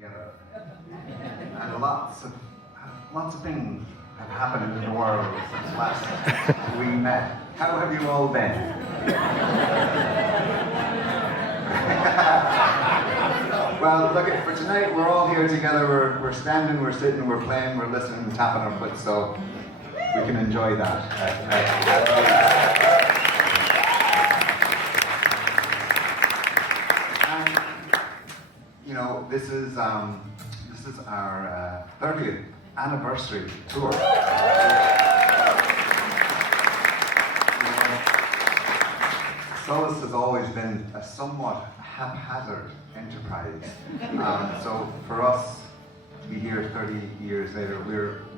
together. And lots of things have happened in the world since last we met. How have you all been? Well, look, for tonight we're all here together. We're standing, we're sitting, we're playing, we're listening, we're tapping our foot, so we can enjoy that. And you know, this is our 30th anniversary tour. Solas has always been a somewhat haphazard enterprise. So for us to be here 30 years later,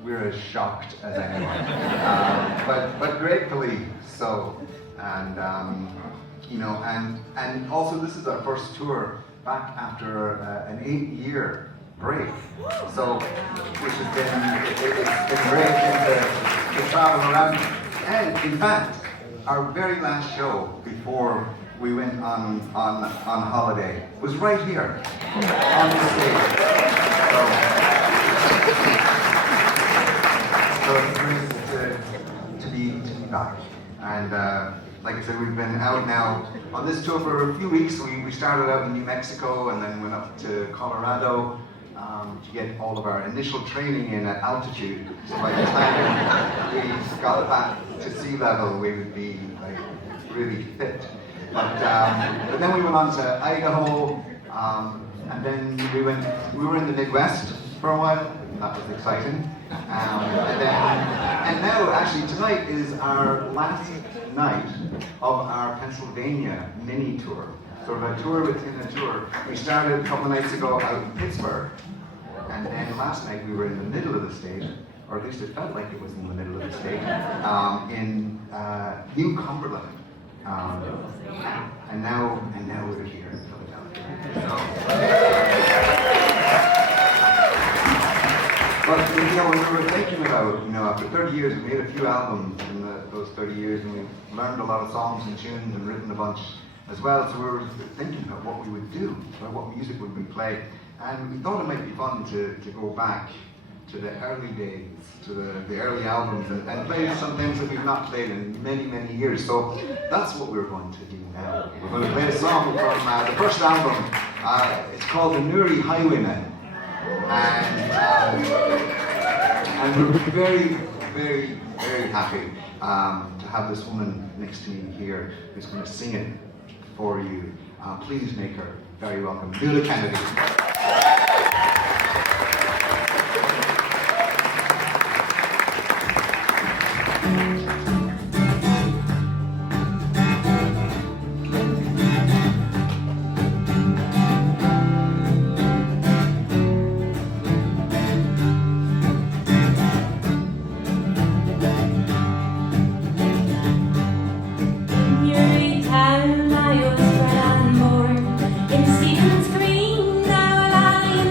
we're as shocked as anyone, but gratefully so. And you know, and also this is our first tour back after an 8-year break. So which has been great to travel around. And in fact, our very last show before we went on holiday was right here on the stage. So it's great to be back. And like I said, we've been out now on this tour for a few weeks. We started out in New Mexico and then went up to Colorado to get all of our initial training in at altitude. So by the time we got back to sea level, we would be like really fit. But then we went on to Idaho, and then we were in the Midwest for a while. That was exciting. And now actually tonight is our last night of our Pennsylvania mini tour. Sort of a tour within a tour. We started a couple of nights ago out in Pittsburgh, and then last night we were in the middle of the state, or at least it felt like it was in the middle of the state, in New Cumberland. And now we're here in Philadelphia. But you know, when we were thinking about, you know, after 30 years, we made a few albums in those 30 years, and we've learned a lot of songs and tunes and written a bunch as well. So we were thinking about what we would do, what music would we play, and we thought it might be fun to go back to the early days, to the early albums, and play some things that we've not played in many, many years. So that's what we're going to do now. We're going to play a song from the first album. It's called The Newry Highwaymen. And we're very, very, very happy to have this woman next to me here who's going to sing it for you. Please make her very welcome. Julia Kennedy. Town, I was bred and born in Stephen's Green. Now I lie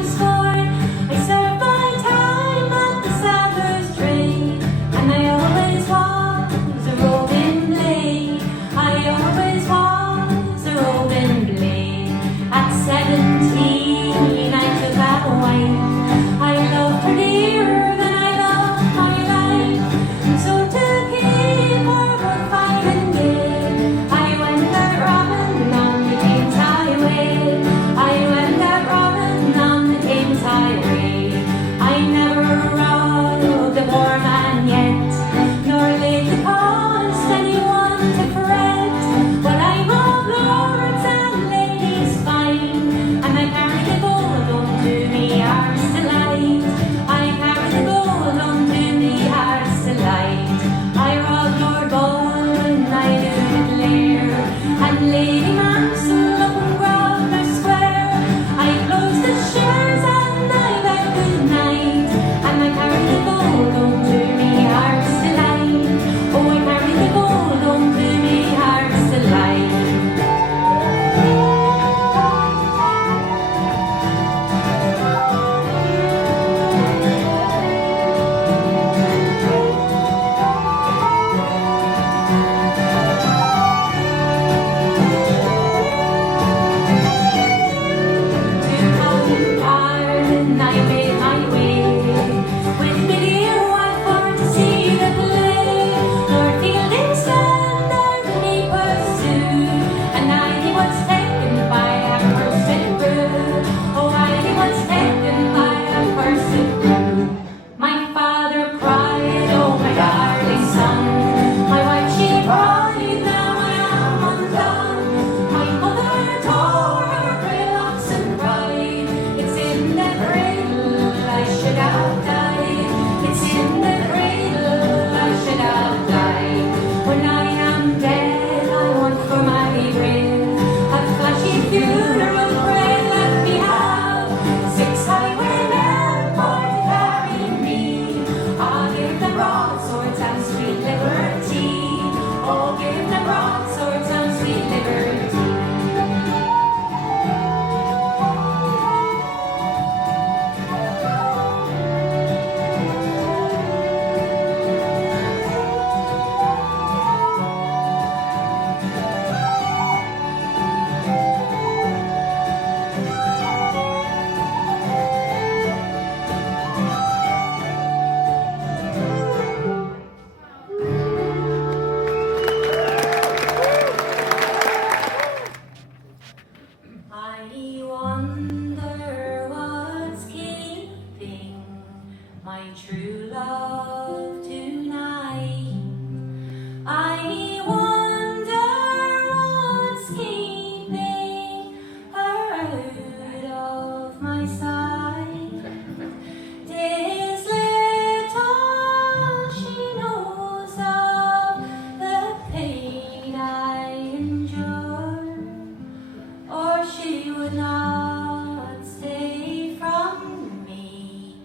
for she would not stay from me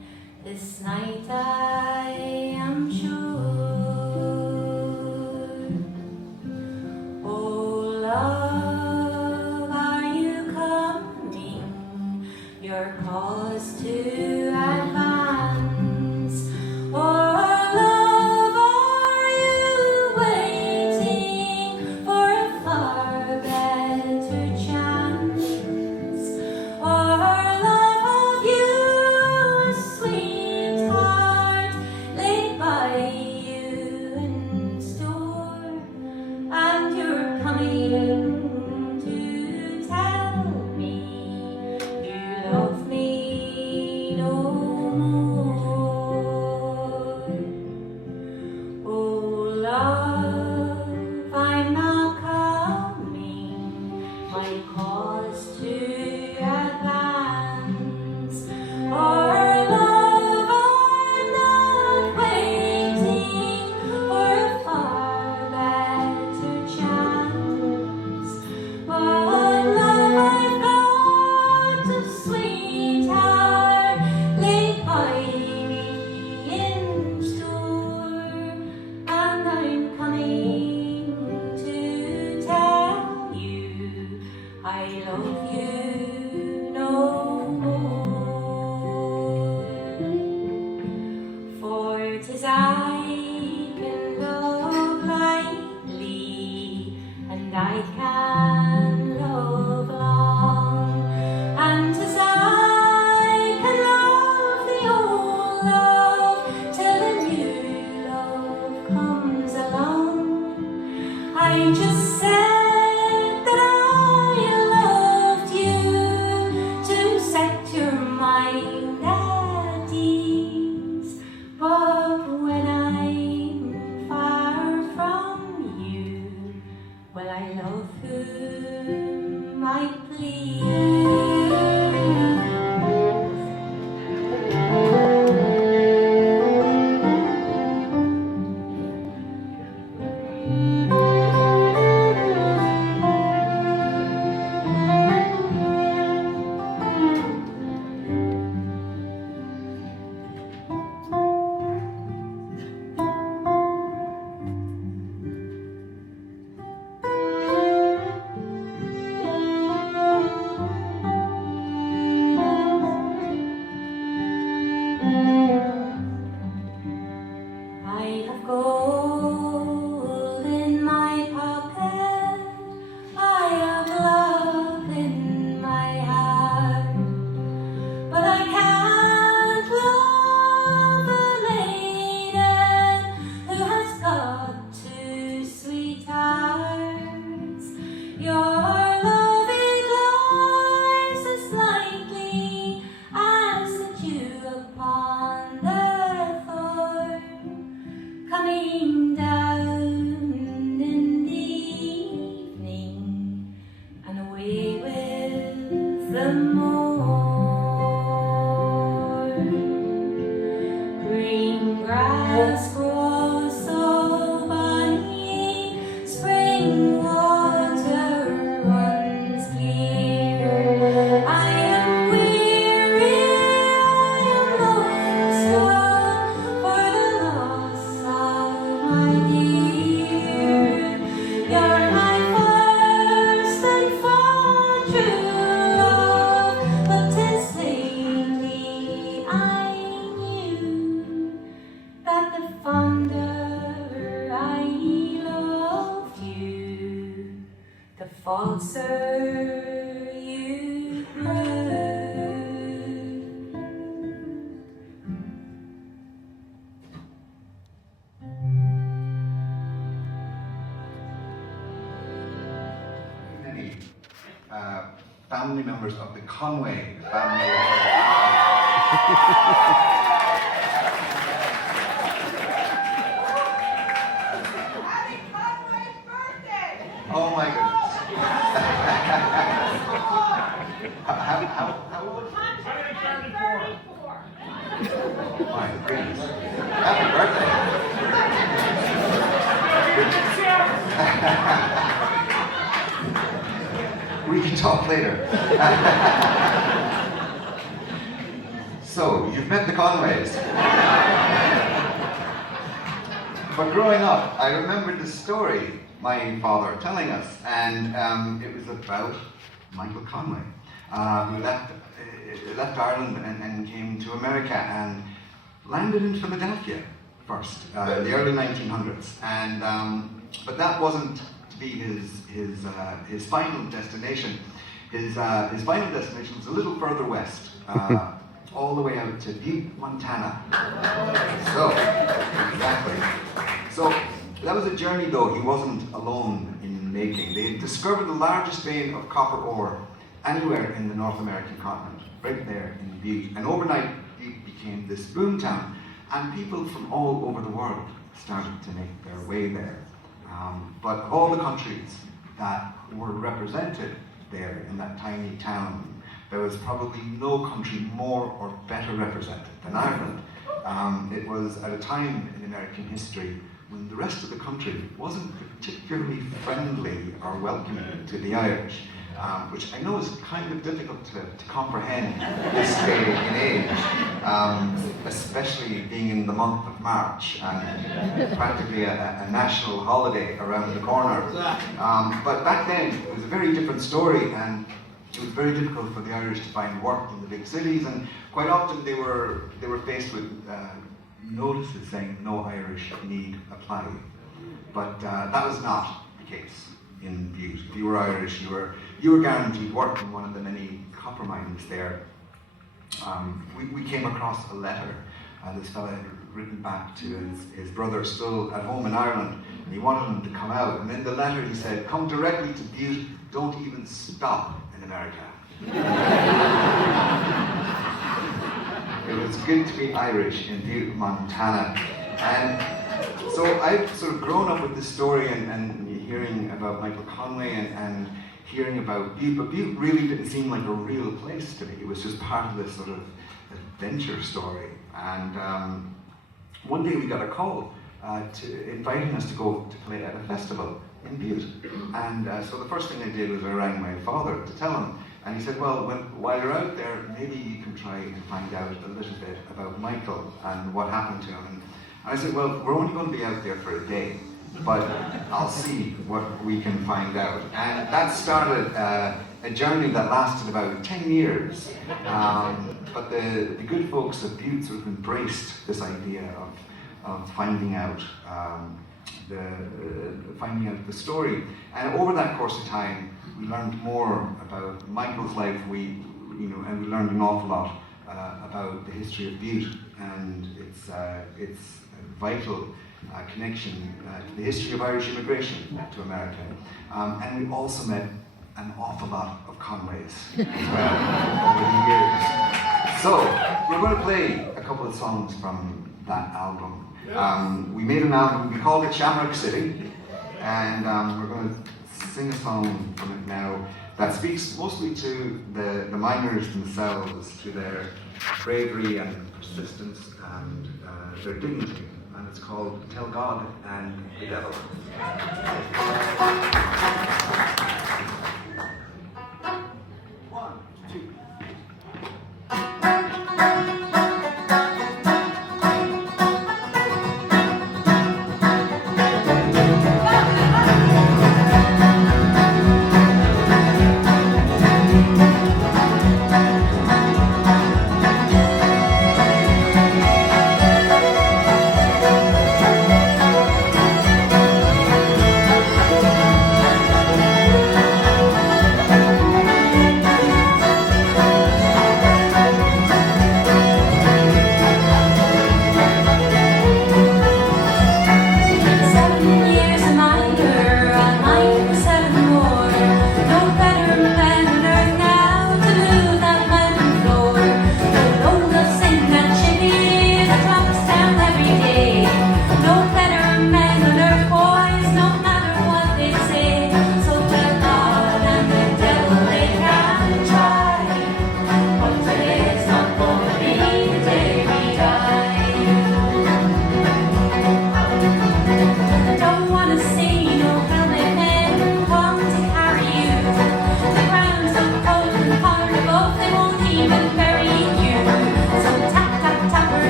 this night, I am sure. Oh love, are you coming? Your cause to advance. Or love, are you waiting for a far better chance? Or love, have you a sweetheart laid by you in store? And you're coming to tell me you love me no more. Oh love, I'm not coming, my cause to advance. Or love, I'm not waiting for a far better chance. But love, I've got a sweetheart laid by me in store, and I'm coming to tell you I love you no more. For 'tis I can love lightly, and I can love long, and 'tis I can love the old love till a new love comes along. I just said that I loved you to set your mind at ease, but when I'm far from you, well, I love whom I please. I have gold in my pocket, I have love in my heart, but I can't love a maiden who has got two sweethearts. Your love, it lies as lightly as the dew upon the thorn, coming down in the evening and away with the morn. Green grass grows so bunny, spring water runs clear. I am weary, I am lonesome for the loss of my dear. You're my first and fond true love, but 'tis lately I knew that the fonder I loved you, the falser you grew. Many family members of the Conway family. Happy Conway's birthday! Oh my goodness. How old? 134. My goodness. Happy birthday. We we can talk later. So, you've met the Conways. But growing up, I remembered the story my father telling us, and it was about Michael Conway, who left Ireland and came to America and landed in Philadelphia first, in the early 1900s. But that wasn't to be his final destination. His final destination was a little further west, all the way out to Butte, Montana. So, exactly. So, that was a journey though he wasn't alone in making. They had discovered the largest vein of copper ore anywhere in the North American continent, right there in Butte. And overnight, Butte became this boom town, and people from all over the world started to make their way there. But of all the countries that were represented there in that tiny town, there was probably no country more or better represented than Ireland. It was at a time in American history when the rest of the country wasn't particularly friendly or welcoming to the Irish, which I know is kind of difficult to comprehend this day and age, especially being in the month of March and practically a national holiday around the corner. But back then, it was a very different story, and it was very difficult for the Irish to find work in the big cities, and quite often they were faced with notices saying no Irish need apply. But that was not the case in Butte. If you were Irish, you were guaranteed work in one of the many copper mines there. We came across a letter this fella had written back to his brother still at home in Ireland, and he wanted him to come out. And in the letter he said, "Come directly to Butte, don't even stop in America." It was good to be Irish in Butte, Montana. And so I've sort of grown up with this story and hearing about Michael Conway and hearing about Butte, but Butte really didn't seem like a real place to me. It was just part of this sort of adventure story. And one day we got a call inviting us to go to play at a festival in Butte. And so the first thing I did was I rang my father to tell him. And he said, well, while you're out there, maybe you can try and find out a little bit about Michael and what happened to him. And I said, well, we're only going to be out there for a day, but I'll see what we can find out. And that started a journey that lasted about 10 years. But the good folks of Butte sort of embraced this idea of finding out the story. And over that course of time, we learned more about Michael's life. And we learned an awful lot about the history of Butte and its vital connection to the history of Irish immigration to America. And we also met an awful lot of Conways as well over the years. So we're going to play a couple of songs from that album. We made an album, we called it Shamrock City, and we're going to sing a song from it now that speaks mostly to the miners themselves, to their bravery and persistence and their dignity, and it's called Tell God and the Devil. One, two.